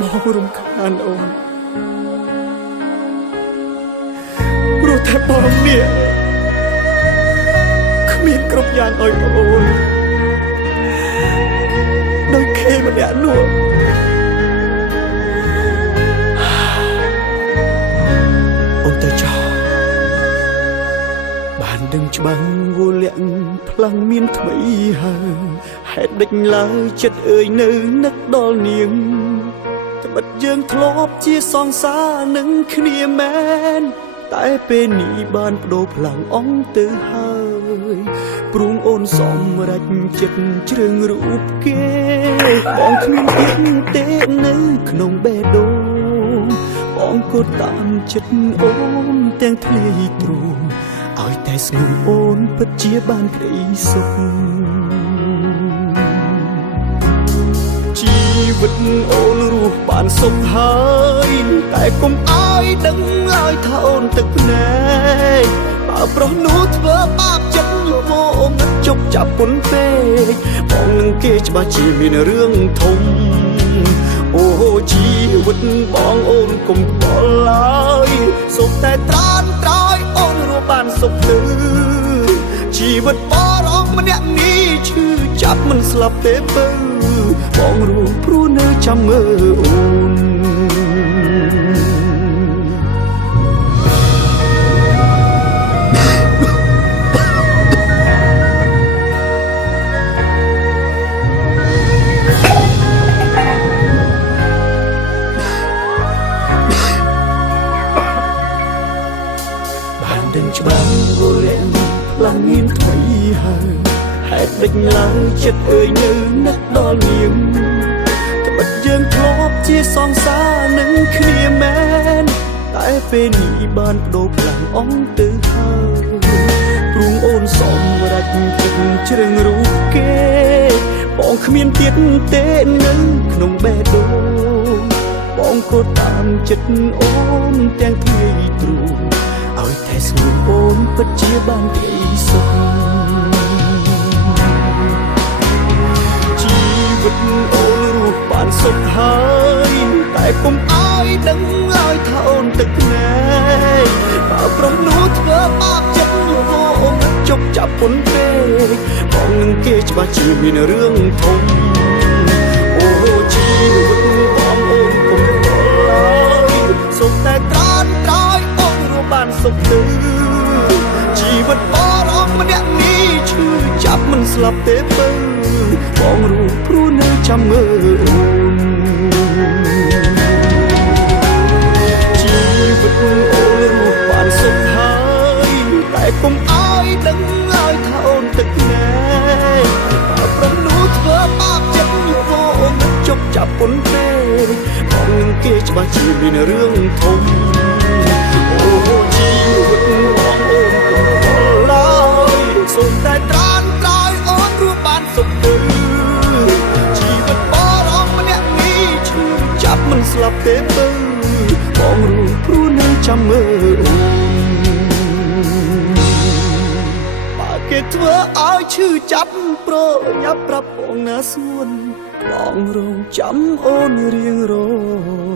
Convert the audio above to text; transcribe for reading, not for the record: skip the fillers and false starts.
បងរំខានអូនព្រោះតែបងនេះគ្មានគ្រប់យ៉ាងឲ្យអូនដោយខេម្នាក់នោះអូនទៅចោលបានដឹងច្បាស់វល់លាក់ផ្លាំងមានថ្មីហើយហេតុដេចឡើយចិត្តអើយនៅនឹកដល់នាងត្បិតយើងធ្លាប់ជាសង្សារនឹងគ្នាមែនតែពេលនេះបានបដូរផ្លាំងអង្ទៅហើយព្រួងអូនសម្រេចចិត្តជ្រើងរូបគេបងគ្មានទៀតទេនៅក្នុងបេះដូងបងក៏តាមចិត្តអូនទាំងធ្លាយទ្រូងឲ្យតែស្ងួនអូនពិតជាបានក្តីសុខជីវិតអូនរស់បានសុខហើយតែកុំឲ្យដឹងឲ្យថាអូនទឹកភ្នែកបើប្រុសនោះធ្វើបាបចិត្តវងជប់ចាប់ពុនពេកបងនឹងគេច្បាស់ជាមានរឿងធំអូជីវិតបងអូនកុំខ្វល់ឡើយសុខតែត្រានត្រោយអូនរស់បានសុខទៅជីវិតបរោះម្នាក់នេះឈឺចាប់មិនស្លាប់ទេបើបងរស់ព្រោះនៅចាំមើលអូនដឹងច្បាស់វល់លាក់ផ្លាំងមានថ្មីហើយហេតុដេចឡើយចិត្តអើយនៅនឹកដល់នាងត្បិតយើងធ្លាប់ជាសង្សារនឹងគ្នាមែនតែពេលនេះបានបដូរផ្លាំងអង្ទៅហើយព្រួងអូនសម្រេចចិត្តជ្រើងរូបគេបងគ្មានទៀតទេនៅក្នុងបេះដូងបងក៏តាមចិត្តអូនទាំងធ្លាយទ្រូងឲ្យតែស្ងួនអូនពិតជាបានក្តីសុខជីវិតអូនរស់បានសុខហើយតែកុំឲ្យដឹងឲ្យថាអូនទឹកភ្នែកបើប្រុសនោះធ្វើបាបចិត្តវងជប់ចាប់ពុនពេកបងនឹងគេច្បាស់ជាមានរឿងធំអូជីវិតបងអូនកុំខ្វល់ឡើយសុខតែត្រានត្រោយអូនរស់បានសុខទៅជីវិតបរោះម្នាក់នេះឈឺចាប់មិនស្លាប់ទេបើបងរស់ព្រោះនៅចាំមើលអូនជីវិតអូនរស់បានសុខហើយតែកុំឲ្យដឹងឲ្យថាអូនទឹកណែបើប្រុសនោះធ្វើបាបចិត្តវងជប់ចាប់ពុនពេកបងនឹងគេច្បាស់ជាមានរឿងធំអូជីវិតបងអូនកុំខ្វល់ឡើយសូមតែត្រានត្រោយអូនរស់បានសុខទៅជីវិតបរោះម្នាក់នេះឈឺចាប់មិនស្លាប់ទេបើបងរស់ព្រោះនៅចាំមើលអូនបើគេធ្វើឲ្យឈឺចាប់ប្រញាប់ប្រាប់បងណាស្ងួនបងរងចាំអូនរៀងរង